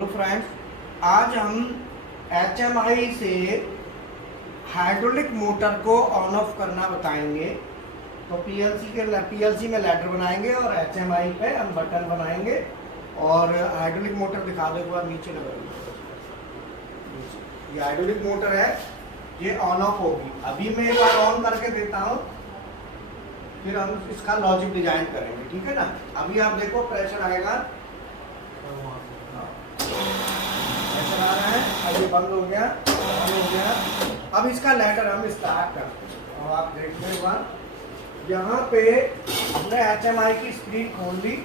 Hello friends, आज हम HMI से हाइड्रोलिक मोटर को ऑन ऑफ करना बताएंगे। तो पीएलसी में लेटर बनाएंगे और HMI पे हम बटन बनाएंगे और हाइड्रोलिक मोटर दिखा दो एक बार नीचे लगा। ये हाइड्रोलिक मोटर है, ये ऑन ऑफ होगी। अभी मैं एक बार ऑन करके देता हूँ, फिर हम इसका लॉजिक डिजाइन करेंगे, ठीक है ना। अभी आप देखो प्रेशर आएगा, प्रेशर आ रहा है। अब ये बंद हो गया, ऑन हो गया। अब इसका लेटर हम स्टार्ट करते हैं और आप देखने के बाद यहाँ पे हमने HMI की स्क्रीन खोल ली।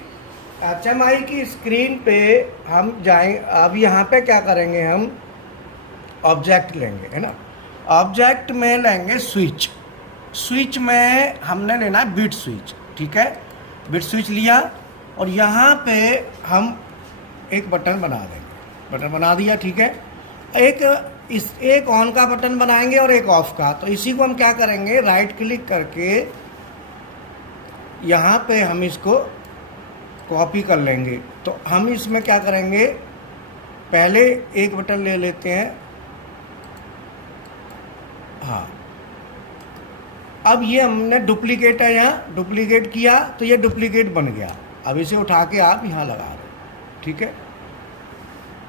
HMI की स्क्रीन पे हम जाएं। अब यहाँ पे क्या करेंगे, हम ऑब्जेक्ट लेंगे, है ना। ऑब्जेक्ट में लेंगे स्विच। स्विच में हमने लेना है बिट स्विच, ठीक है। बिट स्विच लिया और यहाँ पे हम एक बटन बना देंगे। बटन बना दिया, ठीक है। एक ऑन का बटन बनाएंगे और एक ऑफ का। तो इसी को हम क्या करेंगे, राइट क्लिक करके यहाँ पे हम इसको कॉपी कर लेंगे। तो हम इसमें क्या करेंगे, पहले एक बटन ले लेते हैं। हाँ, अब ये हमने डुप्लीकेट है, यहाँ डुप्लीकेट किया तो ये डुप्लीकेट बन गया। अब इसे उठा के आप यहाँ लगा दो, ठीक है।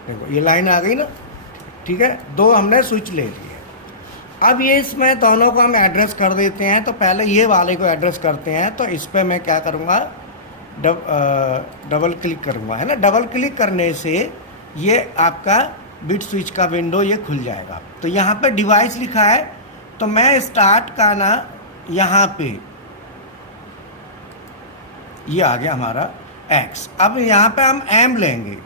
देखो ये लाइन आ गई ना, ठीक है। दो हमने स्विच ले लिए। अब ये इसमें दोनों को हम एड्रेस कर देते हैं। तो पहले ये वाले को एड्रेस करते हैं। तो इस पर मैं क्या करूँगा, डबल क्लिक करूँगा, है ना। डबल क्लिक करने से ये आपका बिट स्विच का विंडो ये खुल जाएगा। तो यहाँ पे डिवाइस लिखा है, तो मैं स्टार्ट का ना यहाँ पे ये आ गया हमारा X। अब यहाँ पे हम M लेंगे।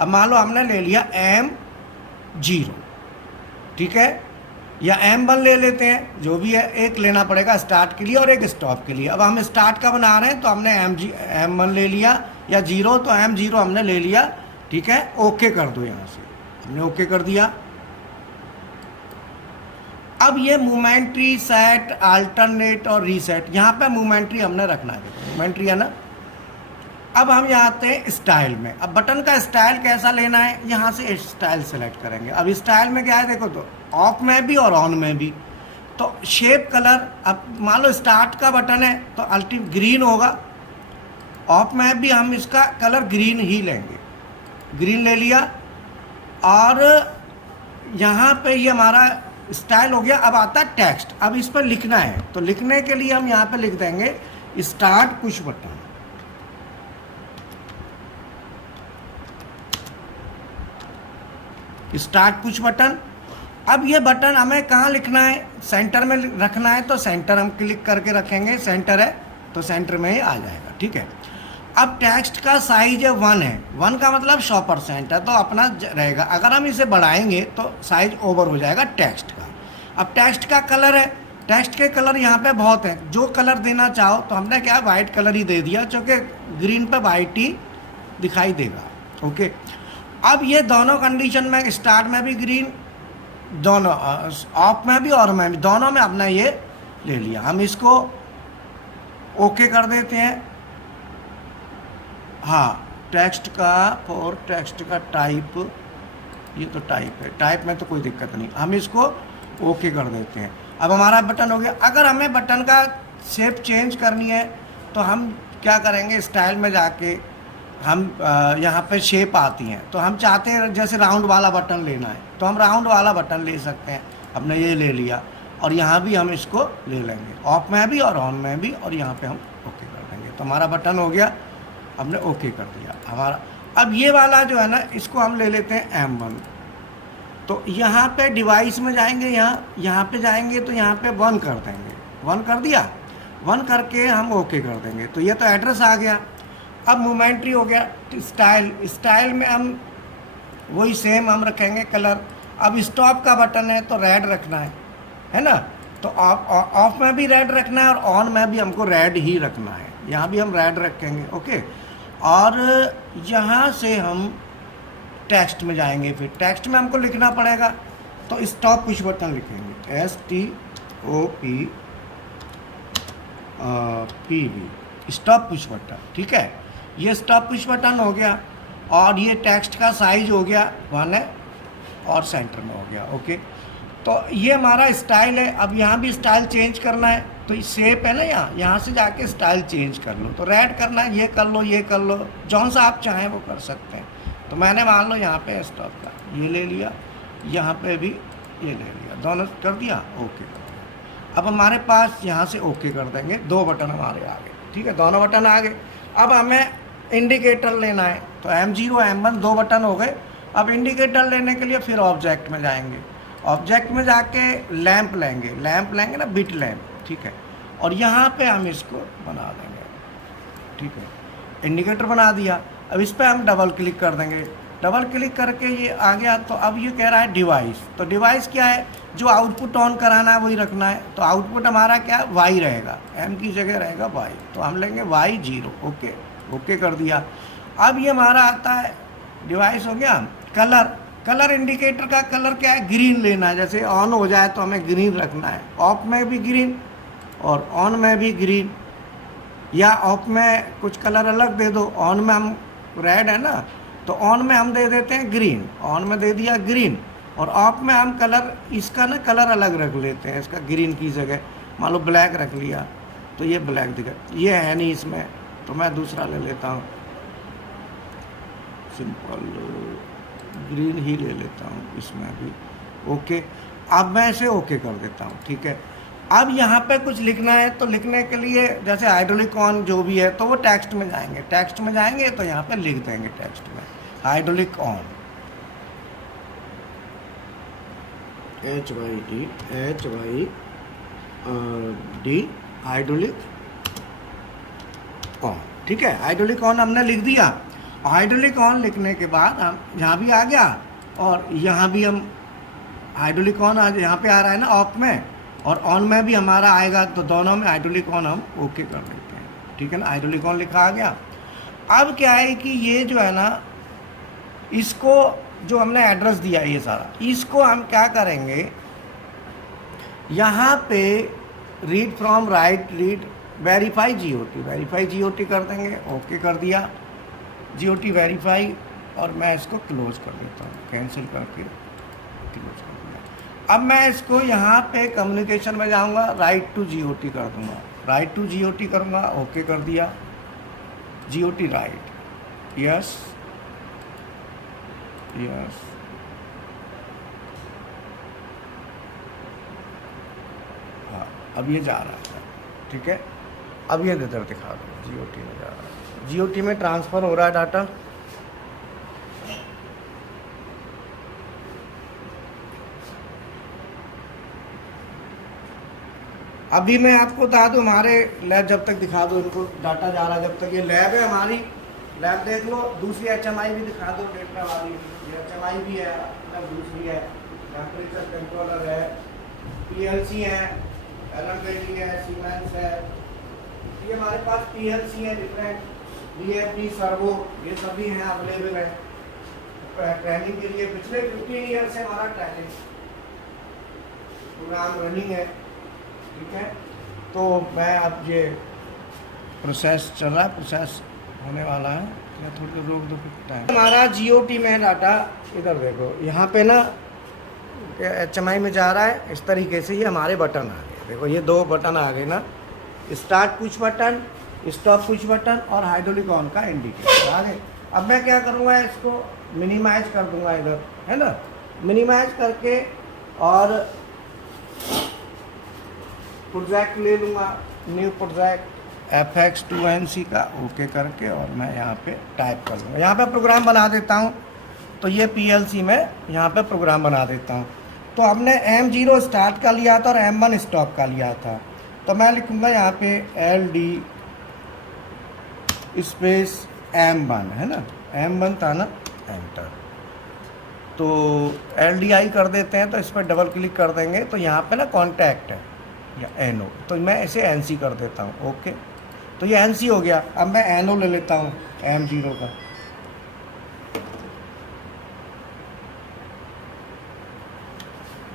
अब मान लो हमने ले लिया M0, ठीक है, या M1 ले लेते हैं, जो भी है। एक लेना पड़ेगा स्टार्ट के लिए और एक स्टॉप के लिए। अब हम स्टार्ट का बना रहे हैं तो हमने M1 ले लिया, या 0 तो M0 हमने ले लिया, ठीक है। ओके कर दो, यहाँ से हमने ओके कर दिया। अब ये मोमेंट्री, सेट, अल्टरनेट और रीसेट, यहाँ पे मोमेंट्री हमने रखना है। मोमेंट्री है ना। अब हम यहाँ आते हैं स्टाइल में। अब बटन का स्टाइल कैसा लेना है, यहाँ से स्टाइल सेलेक्ट करेंगे। अब स्टाइल में क्या है, देखो, तो ऑफ में भी और ऑन में भी। तो शेप, कलर, अब मान लो स्टार्ट का बटन है तो अल्टीमेट ग्रीन होगा। ऑफ में भी हम इसका कलर ग्रीन ही लेंगे, ग्रीन ले लिया। और यहाँ पे ये हमारा स्टाइल हो गया। अब आता है टेक्स्ट। अब इस पर लिखना है, तो लिखने के लिए हम यहाँ पे लिख देंगे start push button. Start push button. अब ये बटन हमें कहाँ लिखना है, सेंटर में रखना है। तो सेंटर हम क्लिक करके रखेंगे, सेंटर है तो सेंटर में ही आ जाएगा, ठीक है। अब टेक्स्ट का साइज है 1 है। 1 का मतलब 100% है, तो अपना रहेगा। अगर हम इसे बढ़ाएंगे तो साइज ओवर हो जाएगा टेक्स्ट का। अब टेक्स्ट का कलर है, टेक्स्ट के कलर यहाँ पे बहुत हैं। जो कलर देना चाहो, तो हमने क्या वाइट कलर ही दे दिया, क्योंकि ग्रीन पे वाइट ही दिखाई देगा, ओके। अब ये दोनों कंडीशन में, स्टार्ट में भी ग्रीन, दोनों ऑफ में भी और में भी, दोनों में अपना ये ले लिया। हम इसको ओके कर देते हैं। हाँ, टेक्स्ट का टाइप, ये तो टाइप है, टाइप में तो कोई दिक्कत नहीं। हम इसको ओके कर देते हैं। अब हमारा बटन हो गया। अगर हमें बटन का शेप चेंज करनी है तो हम क्या करेंगे, स्टाइल में जाके हम यहाँ पे शेप आती हैं, तो हम चाहते हैं जैसे राउंड वाला बटन लेना है तो हम राउंड वाला बटन ले सकते हैं। हमने ये ले लिया और यहाँ भी हम इसको ले लेंगे, ऑफ में भी और ऑन में भी, और यहाँ पे हम ओके कर देंगे। तो हमारा बटन हो गया, हमने ओके कर दिया हमारा। अब ये वाला जो है ना, इसको हम ले लेते हैं M1। तो यहाँ पे डिवाइस में जाएंगे, यहाँ पे जाएंगे तो यहाँ पे 1 कर देंगे। 1 कर दिया, 1 करके हम ओके कर देंगे। तो ये तो एड्रेस आ गया। अब मोमेंट्री हो गया। स्टाइल में हम वही सेम हम रखेंगे कलर। अब स्टॉप का बटन है तो रेड रखना है ना। तो ऑफ में भी रेड रखना है और ऑन में भी हमको रेड ही रखना है। यहाँ भी हम रेड रखेंगे, ओके। और यहाँ से हम टेक्स्ट में जाएंगे। फिर टेक्स्ट में हमको लिखना पड़ेगा, तो स्टॉप पुश बटन लिखेंगे, STOP स्टॉप पुश बटन, ठीक है। ये स्टॉप पुश बटन हो गया। और ये टेक्स्ट का साइज हो गया 1 है और सेंटर में हो गया। ओके, तो ये हमारा स्टाइल है। अब यहाँ भी स्टाइल चेंज करना है, तो शेप है ना, यहाँ से जाके स्टाइल चेंज कर लो। तो रेड करना है, ये कर लो, ये कर लो, जौन सा आप चाहें वो कर सकते हैं। तो मैंने मान लो यहाँ पे स्टॉप का ये ले लिया, यहाँ पे भी ये ले लिया, दोनों कर दिया। ओके, अब हमारे पास यहाँ से ओके कर देंगे, 2 बटन हमारे आ गए। ठीक है, दोनों बटन आ गए। अब हमें इंडिकेटर लेना है, तो M0 M1 2 बटन हो गए। अब इंडिकेटर लेने के लिए फिर ऑब्जेक्ट में जाएंगे, ऑब्जेक्ट में जाके लैंप लेंगे ना, बिट लैंप। ठीक है, और यहाँ पे हम इसको बना देंगे। ठीक है, इंडिकेटर बना दिया। अब इस पर हम डबल क्लिक कर देंगे, डबल क्लिक करके ये आ गया। तो अब ये कह रहा है डिवाइस, तो डिवाइस क्या है, जो आउटपुट ऑन कराना है वही रखना है। तो आउटपुट हमारा क्या वाई रहेगा, M की जगह रहेगा वाई, तो हम लेंगे Y0। ओके, ओके कर दिया। अब ये हमारा आता है डिवाइस हो गया। कलर इंडिकेटर का कलर क्या है, ग्रीन लेना है। जैसे ऑन हो जाए तो हमें ग्रीन रखना है, ऑफ में भी ग्रीन और ऑन में भी ग्रीन, या ऑफ में कुछ कलर अलग दे दो। ऑन में हम रेड है ना, तो ऑन में हम दे देते हैं ग्रीन, ऑन में दे दिया ग्रीन। और ऑफ में हम कलर इसका ना कलर अलग रख लेते हैं, इसका ग्रीन की जगह मान लो ब्लैक रख लिया, तो ये ब्लैक दिखा, ये है नहीं इसमें, तो मैं दूसरा ले लेता हूँ, सिंपल ग्रीन ही ले लेता हूँ इसमें भी। ओके, अब मैं इसे ओके कर देता हूँ। ठीक है, अब यहाँ पे कुछ लिखना है, तो लिखने के लिए जैसे हाइड्रोलिक ऑन जो भी है, तो वो टेक्स्ट में जाएंगे, टेक्स्ट में जाएंगे तो यहाँ पे लिख देंगे टेक्स्ट में hydraulic on, HYD hydraulic on. ठीक है, हाइड्रोलिक ऑन हमने लिख दिया। हाइड्रोलिक ऑन लिखने के बाद हम यहाँ भी आ गया, और यहाँ भी हम हाइड्रोलिक ऑन आज यहाँ पे आ रहा है ना ऑफ में, और ऑन में भी हमारा आएगा, तो दोनों में हाइड्रोलिक ऑन हम ओके कर देते हैं। ठीक है ना, हाइड्रोलिक ऑन लिखा आ गया। अब क्या है कि ये जो है ना, इसको जो हमने एड्रेस दिया ये सारा, इसको हम क्या करेंगे, यहाँ पे read from right read verify GOT कर देंगे। ओके कर दिया, GOT वेरीफाई, और मैं इसको क्लोज कर देता हूँ, कैंसिल करके क्लोज कर दिया। अब मैं इसको यहाँ पे कम्युनिकेशन में जाऊँगा, राइट टू GOT कर दूँगा, राइट टू GOT करूँगा। ओके कर दिया, GOT राइट, यस यस, हाँ अब ये जा रहा है। ठीक है, अब ये इधर दिखा दो, GOT में जा रहा है, GOT में ट्रांसफ़र हो रहा है डाटा। अभी मैं आपको बता दूँ, हमारे लैब जब तक दिखा दो इनको, डाटा जा रहा है जब तक, ये लैब है हमारी, लैब देख लो। दूसरी HMI भी दिखा दो डेटा वाली, ये HMI भी है, मतलब दूसरी है, टेम्परेचर कंट्रोलर है, PLC है, एलएमवेडी है, सीमेंस है, ये हमारे पास PLC है डिफरेंट, DFD सर्वो, ये सभी हैं अवेलेबल है ट्रेनिंग के लिए। पिछले 15 ईयर से हमारा ट्रेनिंग प्रोग्राम रनिंग है। ठीक है, तो मैं अब ये प्रोसेस चल रहा है, प्रोसेस होने वाला है, मैं थोड़ी देर रोक दो टाइम। हमारा GOT में है डाटा, इधर देखो, यहाँ पे ना HMI में जा रहा है, इस तरीके से ये हमारे बटन आ गए। देखो ये 2 बटन आ गए ना, start push button, stop push button, और हाइड्रोलिक ऑन का इंडिकेटर आ गए। अब मैं क्या करूँगा, इसको मिनिमाइज कर दूंगा, इधर है ना, मिनिमाइज करके और प्रोजेक्ट ले लूँगा, न्यू प्रोजेक्ट FX2NC का, ओके करके, और मैं यहाँ पे टाइप कर दूँगा, यहाँ पे प्रोग्राम बना देता हूँ। तो ये PLC में यहाँ पे प्रोग्राम बना देता हूँ। तो हमने M0 स्टार्ट का लिया था और M1 स्टॉप का लिया था, तो मैं लिखूँगा यहाँ पे LD स्पेस M1 है ना, M1 था ना, एंटर। तो LDI कर देते हैं, तो इस पर डबल क्लिक कर देंगे, तो यहाँ पे ना कॉन्टैक्ट है या NO, तो मैं इसे NC कर देता हूँ। ओके, तो ये NC हो गया। अब मैं NO ले लेता हूँ M0 का,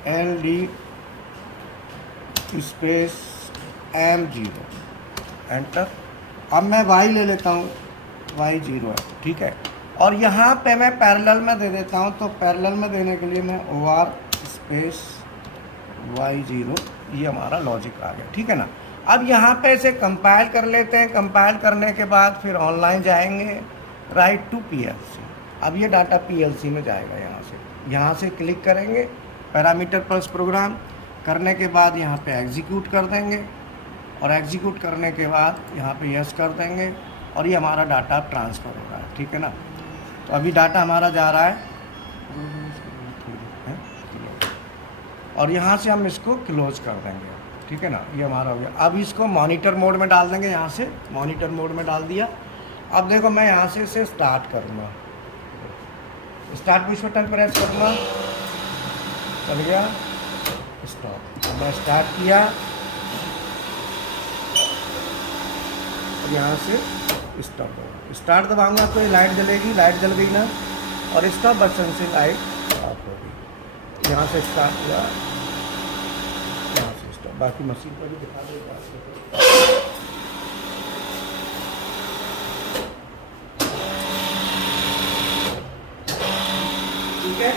LD स्पेस M0 एंटर। अब मैं Y ले लेता हूँ, Y0 है। ठीक है, और यहाँ पे मैं पैरेलल में दे देता हूँ, तो पैरेलल में देने के लिए मैं OR स्पेस Y0, ये हमारा लॉजिक आ गया, ठीक है ना। अब यहाँ पे इसे कंपाइल कर लेते हैं। कंपाइल करने के बाद फिर ऑनलाइन जाएंगे, राइट टू PLC। अब ये डाटा PLC में जाएगा। यहाँ से क्लिक करेंगे, पैरामीटर प्लस प्रोग्राम करने के बाद यहाँ पे एग्जीक्यूट कर देंगे, और एग्जीक्यूट करने के बाद यहाँ पे यस कर देंगे, और ये हमारा डाटा ट्रांसफ़र हो रहा है, ठीक है ना। तो अभी डाटा हमारा जा रहा है, और यहाँ से हम इसको क्लोज कर देंगे, ठीक है ना। ये हमारा हो गया। अब इसको मॉनिटर मोड में डाल देंगे। यहाँ से मॉनिटर मोड में डाल दिया। अब देखो मैं यहाँ से इसे स्टार्ट करूँगा, स्टार्ट पुश बटन प्रेस करूँगा, चल गया स्टॉप। अब मैं स्टार्ट किया, यहाँ से स्टॉप होगा। स्टार्ट दबाऊंगा तो ये लाइट जलेगी, लाइट जल गई ना, और स्टॉप बटन से लाइट ऑफ होगी। यहाँ से स्टार्ट हुआ, यहाँ से स्टॉप। बाकी मशीन पर भी दिखा देगा, ठीक है।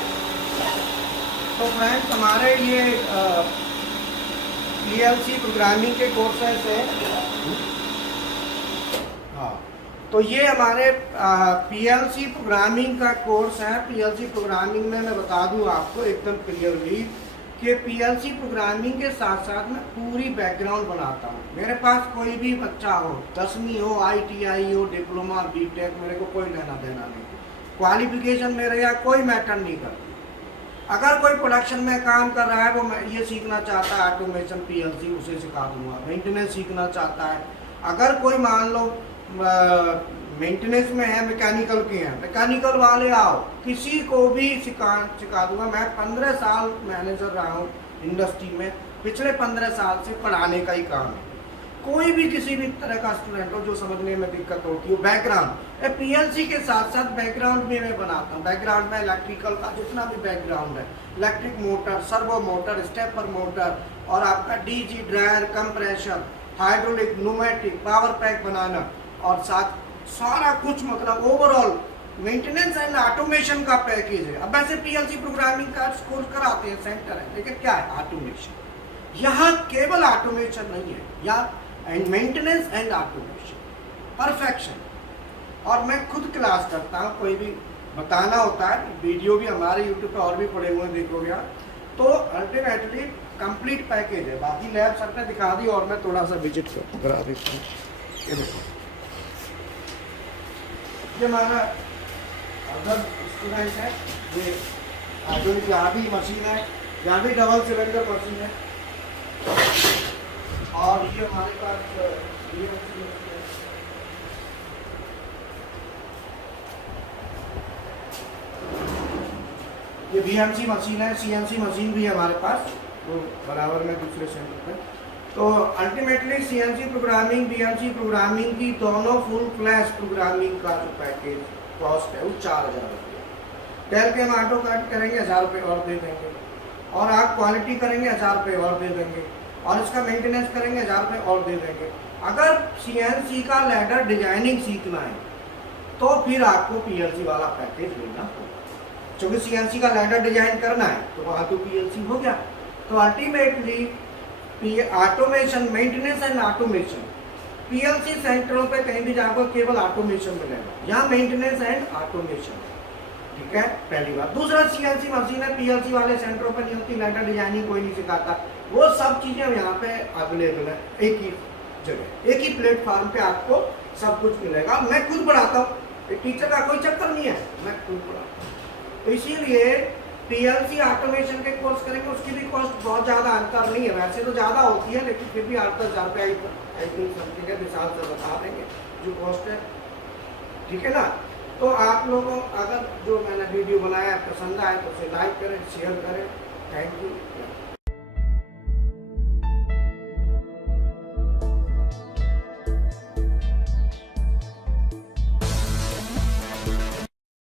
तो फ्रेंड्स हमारे ये PLC प्रोग्रामिंग के कोर्सेस हैं। हाँ, तो ये हमारे PLC प्रोग्रामिंग का कोर्स है। PLC प्रोग्रामिंग में मैं बता दूं आपको एकदम क्लियरली कि PLC प्रोग्रामिंग के साथ साथ मैं पूरी बैकग्राउंड बनाता हूँ। मेरे पास कोई भी बच्चा हो, 10वीं हो, ITI हो, डिप्लोमा, BTech, मेरे को कोई लेना देना नहीं। क्वालिफिकेशन मेरे यहाँ कोई मैटर नहीं करती। अगर कोई प्रोडक्शन में काम कर रहा है, वो ये सीखना चाहता है ऑटोमेशन PLC, उसे सिखा दूंगा। मेंटेनेंस सीखना चाहता है, अगर कोई मान लो मेंटेनेंस में है, मैकेनिकल के हैं, मैकेनिकल वाले आओ, किसी को भी सिखा दूंगा। मैं 15 साल मैनेजर रहा हूँ इंडस्ट्री में, पिछले 15 साल से पढ़ाने का ही काम है। कोई भी किसी भी तरह का स्टूडेंट हो जो समझने में दिक्कत होती हो, बैकग्राउंड PLC के साथ साथ बैकग्राउंड भी मैं बनाता हूँ। बैकग्राउंड में इलेक्ट्रिकल का जितना भी बैकग्राउंड है, electric motor, servo motor, stepper motor, और आपका DG dryer, compressor, hydraulic, pneumatic, power pack बनाना, और साथ सारा कुछ, मतलब ओवरऑल मेंटेनेंस एंड ऑटोमेशन का पैकेज है। अब वैसे PLC प्रोग्रामिंग का कोर्स कराते हैं, सेंटर है, लेकिन क्या है, ऑटोमेशन। यहाँ केवल ऑटोमेशन नहीं है, यहाँ मेंटेनेंस एंड ऑटोमेशन, परफेक्शन। और मैं खुद क्लास करता हूँ, कोई भी बताना होता है, वीडियो भी हमारे यूट्यूब पे और भी पड़े हुए हैं, देखोगे आप। तो अल्टीमेटली कंप्लीट पैकेज है। बाकी लैब सर ने दिखा दी, और मैं थोड़ा सा विजिट करा देता हूँ। ये देखो, ये हमारा अदर स्टूडेंट है, ये आधुनिक यहाँ भी मशीन है, यहाँ भी डबल सिलेंडर मशीन है, और ये हमारे पास ये BMC मशीन है, CNC मशीन भी है हमारे पास, तो बराबर में दूसरे सेंटर पे। तो ultimately CNC programming, BMC programming की दोनों फुल फ्लैश प्रोग्रामिंग का जो पैकेज कॉस्ट है वो 4000 रुपये। डेल के हम ऑटो काट करेंगे 1000 रुपये और दे देंगे, और आप क्वालिटी करेंगे 1000 रुपये और दे देंगे, और इसका मेंटेनेंस करेंगे 1000 रुपये और दे देंगे। अगर CNC का लैडर डिजाइनिंग सीखना है तो फिर आपको PLC वाला पैकेज लेना होगा, क्योंकि CNC का लैडर डिजाइन करना है तो वहाँ तो PLC हो गया। तो ultimately automation, maintenance and automation, PLC सेंटरों पे कहीं भी जाकर केवल ऑटोमेशन मिलेगा, यहाँ मेंटेनेंस एंड ऑटोमेशन, ठीक है, पहली बात। दूसरा, CNC मशीन है, PLC वाले सेंटरों पे नहीं होती, लैडर डिजाइनिंग कोई नहीं सिखाता। वो सब चीज़ें यहाँ पे अवेलेबल है, एक ही जगह, एक ही प्लेटफॉर्म पे आपको सब कुछ मिलेगा। मैं खुद पढ़ाता हूँ, टीचर का कोई चक्कर नहीं है, मैं खुद पढ़ाता हूँ। तो इसीलिए PLC ऑटोमेशन के कोर्स करेंगे, उसकी भी कॉस्ट बहुत ज़्यादा अंतर नहीं है, वैसे तो ज़्यादा होती है, लेकिन फिर भी 8-10 रुपये समथिंग है, मिसाल से बता देंगे जो कॉस्ट है, ठीक है ना। तो आप लोगों अगर जो मैंने वीडियो बनाया पसंद आए तो उसे लाइक करें, शेयर करें। Thank you.